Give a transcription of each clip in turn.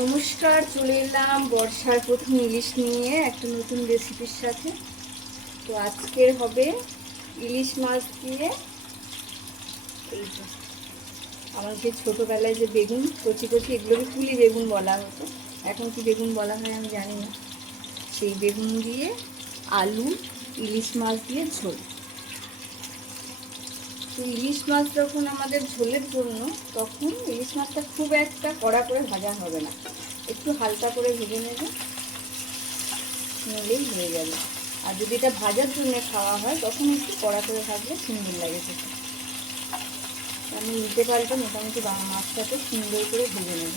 নমস্কার, চলে এলাম বর্ষার প্রথম ইলিশ নিয়ে একটা নতুন রেসিপির সাথে। তো আজকের হবে ইলিশ মাছ দিয়ে এই যে আমাদের ছোটোবেলায় যে বেগুন কচি কচি, এগুলোকে কুলি বেগুন বলা হতো, এখন কি বেগুন বলা হয় আমি জানি না। সেই বেগুন দিয়ে আলু, ইলিশ মাছ দিয়ে ঝোল। তো ইলিশ মাছ যখন আমাদের ঝোলের জন্য, তখন ইলিশ মাছটা খুব একটা কড়া করে ভাজা হবে না, একটু হালকা করে ভেজে নেবে, নিলেই হয়ে যাবে। আর যদি এটা ভাজার জন্য খাওয়া হয় তখন একটু কড়া করে ভাজলে সুন্দর লাগে খেতে। আমি উল্টে পাল্টে মোটামুটি মাছটাকে সুন্দর করে ভেজে নেব।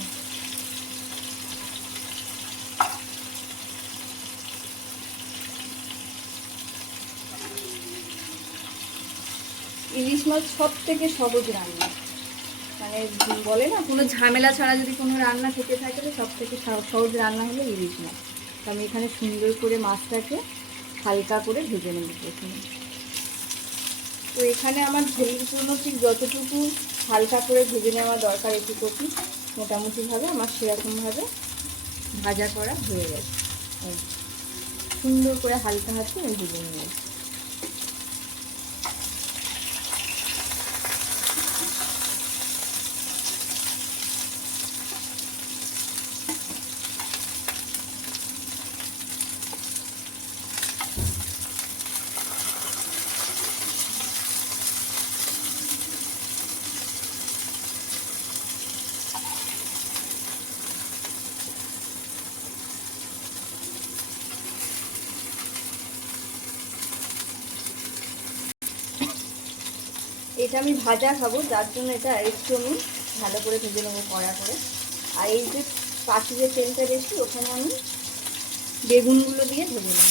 ইলিশ মাছ সব থেকে সহজ রান্না, মানে বলে না, কোনো ঝামেলা ছাড়া যদি কোনো রান্না থেকে থাকে তো সব থেকে সহজ রান্না হলো ইলিশ মাছ। তো আমি এখানে সুন্দর করে মাছটাকে হালকা করে ভেজে নেব প্রথমে। তো এখানে আমার ঝোলের জন্য ঠিক যতটুকু হালকা করে ভেজে নেওয়া দরকার এটুকু মোটামুটিভাবে আমার সেরকমভাবে ভাজা করা হয়ে গেছে। সুন্দর করে হালকা হাতে আমি ভেজে নিয়েছি। এটা আমি ভাজা খাবো, যার জন্য এটা একটু আমি ভালো করে ভেজে নেবো কড়া করে। আর এই যে পাশে যে তেলটা বেশি, ওখানে আমি বেগুনগুলো দিয়ে ভেজে নেব।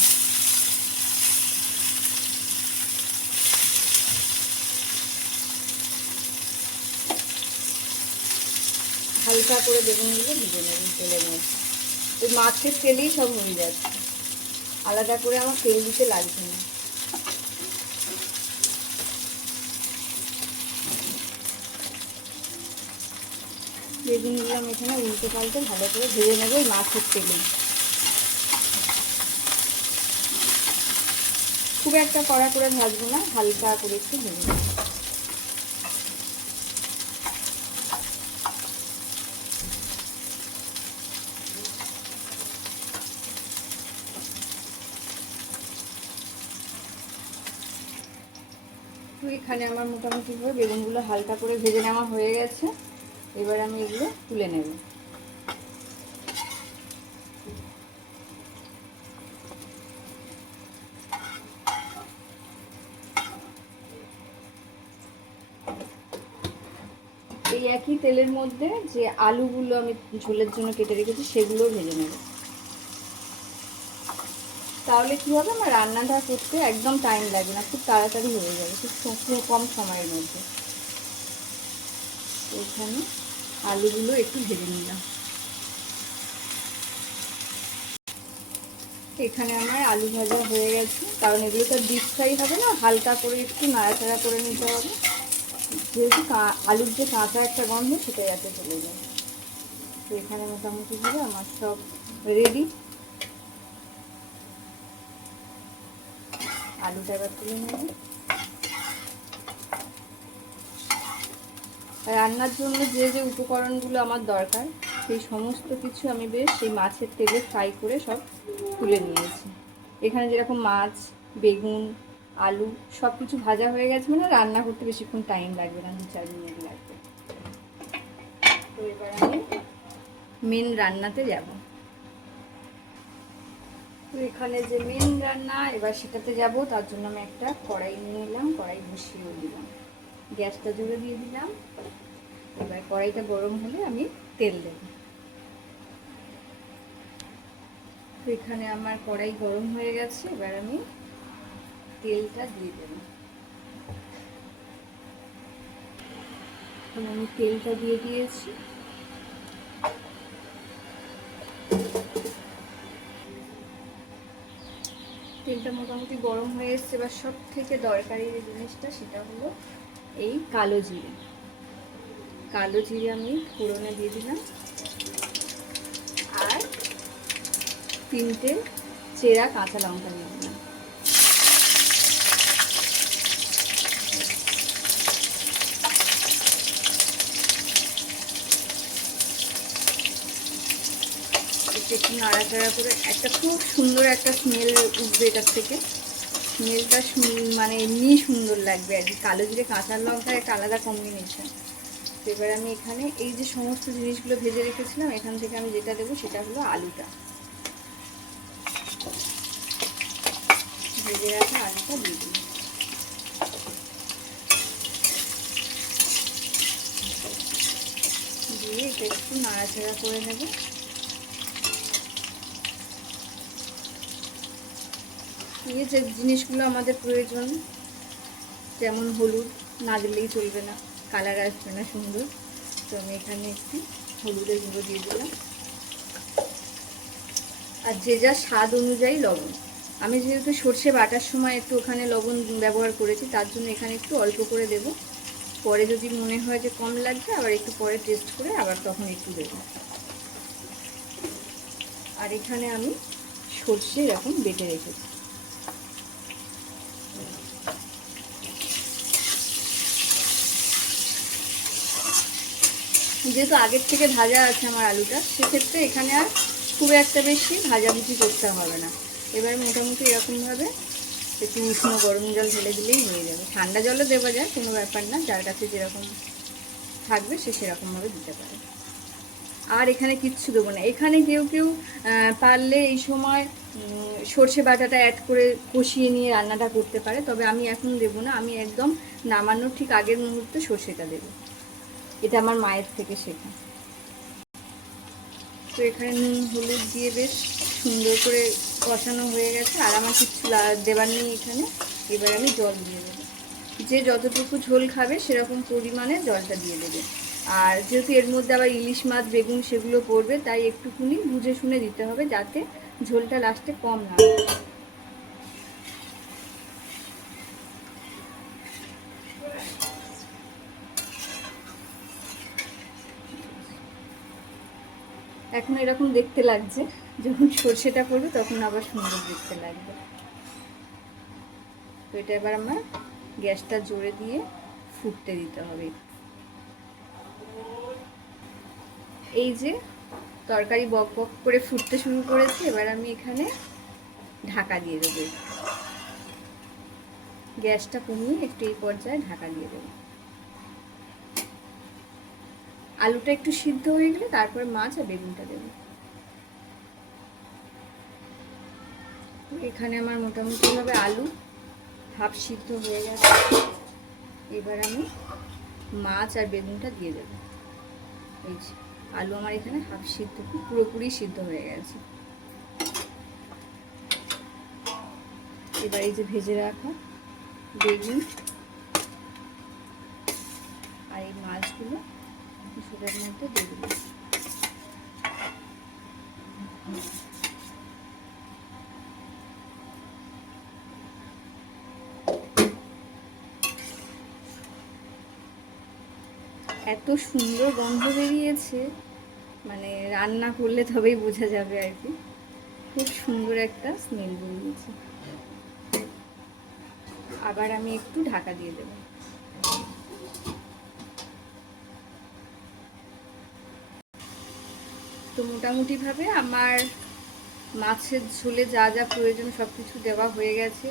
হালকা করে বেগুনগুলো ভেজে নেব তেলের মধ্যে। ওই মাছের তেলেই সব হয়ে যাচ্ছে, আলাদা করে আমার তেল দিতে লাগছে না। বেগুনগুলো আমি এখানে উল্টে পাল্টে ভালো করে ভেজে নেবো ওই মাছের তেলেই। খুব একটা কড়া করে ভাজবো না, হালকা করে একটু ভেজে নেবো। তো এখানে আমার মোটামুটিভাবে বেগুনগুলো হালকা করে ভেজে নেওয়া হয়ে গেছে। এবার আমি এগুলো তুলে নেব। এই একই তেলের মধ্যে যে আলুগুলো আমি ঝোলের জন্য কেটে রেখেছি সেগুলোও ভেজে নেব। তাহলে কী হবে, আমার রান্নাটা করতে একদম টাইম লাগবে না, খুব তাড়াতাড়ি হয়ে যাবে, খুব কম সময়ের মধ্যে। এখানে আলুগুলো একটু ভেজে নিলাম। এখানে আমার আলু ভাজা হয়ে গেছে, কারণ এগুলো তো ডিপ ফ্রাই হবে না, হালকা করে একটু নাড়াচাড়া করে নিতে হবে, যেহেতু আলুর যে কাঁচা একটা গন্ধ সেটা যাতে চলে যায়। তো এখানে মোটামুটিভাবে আমার সব রেডি। আলুটা এবার তুলে নেব। রান্নার জন্য যে যে উপকরণগুলো আমার দরকার সেই সমস্ত কিছু আমি বেশ সেই মাছের তেলে ফ্রাই করে সব তুলে নিয়েছি। এখানে যেরকম মাছ, বেগুন, আলু সব কিছু ভাজা হয়ে গেছে, মানে রান্না করতে বেশিক্ষণ টাইম লাগবে না, 2-4 মিনিট লাগবে। তো এবার আমি মেন রান্নাতে যাব। তো এখানে যে মেন রান্না এবার সেটাতে যাব, তার জন্য আমি একটা কড়াই নিয়ে নিলাম, কড়াই বসিয়ে দিলাম, গ্যাসটা জুড়ে দিয়ে দিলাম। এবার কড়াইটা গরম হলে আমি তেল দেব। তো এখানে আমার কড়াই গরম হয়ে গেছে, এবার আমি তেলটা দিয়ে দেব। আমি তেলটা দিয়ে দিয়েছি। তেলটা মোটামুটি গরম হয়ে এসছে। এবার সব থেকে দরকারি যে জিনিসটা সেটা হলো এই কালো জিরে। কালো জিরে আমি ফোড়নে দিয়ে দিলাম। 3টে চেরা কাঁচা লঙ্কা দিয়ে দিলাম। একটু নাড়াচাড়া করে একটা খুব সুন্দর একটা স্মেল উঠবে এটার থেকে। স্মেলটা মানে এমনি সুন্দর লাগবে আর কি। কালো জিরে কাঁচা লঙ্কার একটা আলাদা কম্বিনেশন। তো এবার আমি এখানে এই যে সমস্ত জিনিসগুলো ভেজে রেখেছিলাম, এখান থেকে আমি যেটা দেবো সেটা হলো আলুটা। ভেজে রাখা আলুটা দিয়ে দিই। দিয়ে এটা একটু নাড়াচাড়া করে নেব। এই যে জিনিসগুলো আমাদের প্রয়োজন, যেমন হলুদ না দিলেই চলবে না, কালার আসবে না সুন্দর। তো আমি এখানে একটু হলুদের গুঁড়ো দিয়ে দিলাম। আর যে যা স্বাদ অনুযায়ী লবণ। আমি যেহেতু সর্ষে বাটার সময় একটু ওখানে লবণ ব্যবহার করেছি, তার জন্য এখানে একটু অল্প করে দেব। পরে যদি মনে হয় যে কম লাগবে আবার একটু পরে টেস্ট করে আবার তখন একটু দেব। আর এখানে আমি সর্ষে এরকম বেটে রেখেছি। যেহেতু আগের থেকে ভাজা আছে আমার আলুটা, সেক্ষেত্রে এখানে আর খুব একটা বেশি ভাজাভুজি করতে হবে না। এবার মোটামুটি এরকমভাবে একটু উষ্ণ গরম জল ঢেলে দিলেই হয়ে যাবে। ঠান্ডা জলও দেওয়া যায়, কোনো ব্যাপার না, যার কাছে যেরকম থাকবে সে সেরকমভাবে দিতে পারে। আর এখানে কিচ্ছু দেবো না। এখানে কেউ কেউ পারলে এই সময় সর্ষে বাটাটা অ্যাড করে কষিয়ে নিয়ে রান্নাটা করতে পারে, তবে আমি এখন দেবো না। আমি একদম নামানোর ঠিক আগের মুহূর্তে সর্ষেটা দেবো। এটা আমার মায়ের থেকে শেখা। তো এখানে নুন হলুদ দিয়ে বেশ সুন্দর করে কষানো হয়ে গেছে, আর আমার কিচ্ছু দেবার নেই এখানে। এবার আমি জল দিয়ে দেবো। যে যতটুকু ঝোল খাবে সেরকম পরিমাণে জলটা দিয়ে দেবে। আর যেহেতু এর মধ্যে আবার ইলিশ মাছ বেগুন সেগুলো পড়বে, তাই একটুখানি বুঝে শুনে দিতে হবে, যাতে ঝোলটা লাস্টে কম না হয়। এখন এরকম দেখতে লাগছে, যখন সর্ষেটা পড়বে তখন আবার সুন্দর দেখতে লাগবে। তো এটা এবার আমার গ্যাসটা জোরে দিয়ে ফুটতে দিতে হবে। এই যে তরকারি বক বক করে ফুটতে শুরু করেছে, এবার আমি এখানে ঢাকা দিয়ে দেবো। গ্যাসটা কমিয়ে একটু এই পর্যায়ে ঢাকা দিয়ে দেবো। আলুটা একটু সিদ্ধ হয়ে গেলে তারপরে মাছ আর বেগুনটা দেবো। এখানে আমার মোটামুটিভাবে আলু হাফ সিদ্ধ হয়ে গেছে। এবার আমি মাছ আর বেগুনটা দিয়ে দেবো। এই যে আলু আমার এখানে হাফ সিদ্ধ, পুরোপুরি সিদ্ধ হয়ে গেছে। এবার এই যে ভেজে রাখা বেগুন আর এই মাছগুলো সেটার মধ্যে দিয়ে দেবো। এত সুন্দর গন্ধ বেরিয়েছে, মানে রান্না করলে তবেই বোঝা যাবে আর কি। খুব সুন্দর একটা স্মেল বেরিয়েছে। আবার আমি একটু ঢাকা দিয়ে দেব। তো মোটামুটিভাবে আমার মাছের ঝোলে যা যা প্রয়োজন সব কিছু দেওয়া হয়ে গেছে।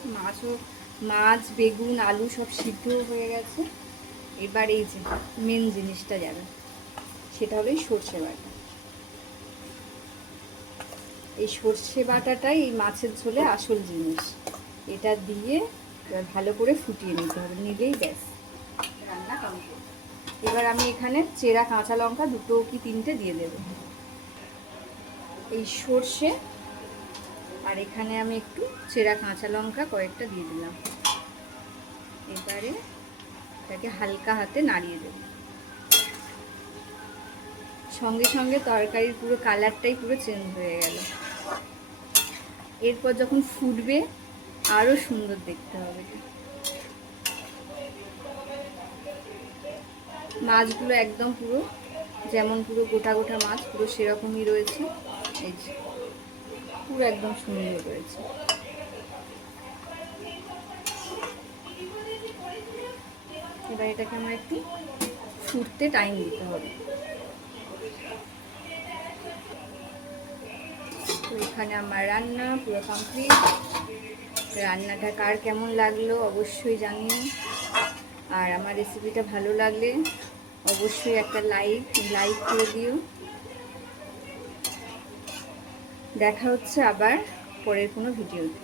মাছ বেগুন আলু সব সিদ্ধ হয়ে গেছে। এবার এই যে মেন জিনিসটা যাবে, সেটা হলো এই সর্ষে বাটা। এই সর্ষে বাটাটাই এই মাছের ঝোলে আসল জিনিস। এটা দিয়ে এবার ভালো করে ফুটিয়ে নিতে হবে, নিলেই ব্যাস রান্না কমপ্লিট। এবার আমি এখানে চেরা কাঁচা লঙ্কা 2 কি 3টে দিয়ে দেব। এই সর্ষে আর এখানে আমি একটু চেরা কাঁচা লঙ্কা কয়েকটা দিয়ে দিলাম। এবারে এটাকে হালকা হাতে নাড়িয়ে দেব। সঙ্গে সঙ্গে তরকারির পুরো কালারটাই পুরো চেঞ্জ হয়ে গেল। এরপর যখন ফুটবে আরো সুন্দর দেখতে হবে। মাছগুলো একদম পুরো যেমন পুরো গোটা গোটা মাছ পুরো সেরকমই রয়েছে। এই যে পুরো একদম সুন্দর হয়েছে। এবার এটাকে আমার একটু ফুটতে টাইম দিতে হবে। তো এখানে আমার রান্না পুরো কমপ্লিট। রান্নাটা কার কেমন লাগলো অবশ্যই জানিও, আর আমার রেসিপিটা ভালো লাগলে অবশ্যই একটা লাইক করে দিও। দেখা হচ্ছে আবার পরের কোনো ভিডিওতে।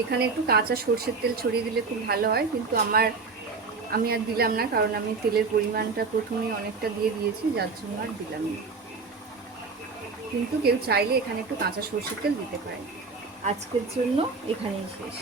এখানে একটু কাঁচা সর্ষের তেল ছড়িয়ে দিলে খুব ভালো হয়, কিন্তু আমি আর দিলাম না, কারণ আমি তেলের পরিমাণটা প্রথমেই অনেকটা দিয়ে দিয়েছি, যার জন্য আর দিলাম না। কিন্তু কেউ চাইলে এখানে একটু কাঁচা সর্ষের তেল দিতে পারে। আজকের জন্য এখানেই শেষ।